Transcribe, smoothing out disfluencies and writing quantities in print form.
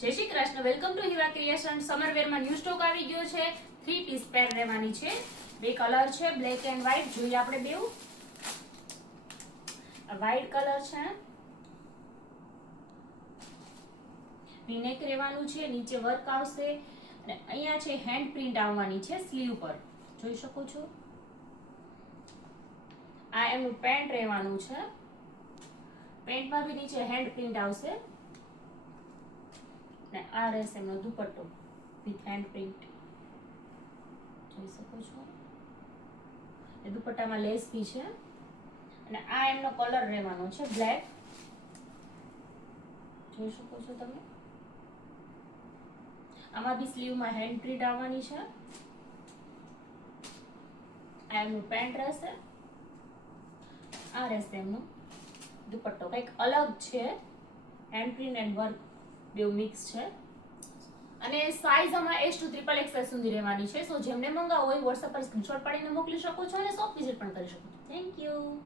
જય Shri Krishna. Welcome to Hiva creation. Summer વેરમાં new stock આવી ગયો છે. 3 પીસ પેર રહેવાની છે. બે કલર છે, બ્લેક એન્ડ વ્હાઈટ. જોઈએ આપણે બેવ. વ્હાઈટ કલર છે, વી-નેક રહેવાનું છે, નીચે વર્ક આવશે અને અહીંયા છે હેન્ડ પ્રિન્ટ આવવાની છે સ્લીવ પર. જોઈ શકો છો. આ એમનું પેન્ટ રહેવાનું છે. પેન્ટમાં બી નીચે હેન્ડ પ્રિન્ટ આવશે અને આ રહેશે એમનો દુપટ્ટો વિથ હેન્ડ પ્રિન્ટ. જોઈ શકો છો. એ દુપટ્ટામાં લેસ બી છે અને આ એમનો કલર રહેવાનો છે બ્લેક. જોઈ શકો છો તમે. આમાં બી સ્લીવમાં હેન્ડ પ્રિન્ટ આવવાની છે. આ એમનું પેન્ટ રહેશે. આ રહેશે એમનો દુપટ્ટો. કંઈક અલગ છે, હેન્ડ પ્રિન્ટ એન્ડ વર્ક બેવ મિક્સ છે. અને સાઈઝ આમાં S to XXL સુધી રહેવાની છે. સો જેમને મંગાવો હોય વોટ્સએપ પર સ્ક્રીનશોટ પાડીને મોકલી શકો છો અને શોપ વિઝિટ પણ કરી શકો છો. Thank you.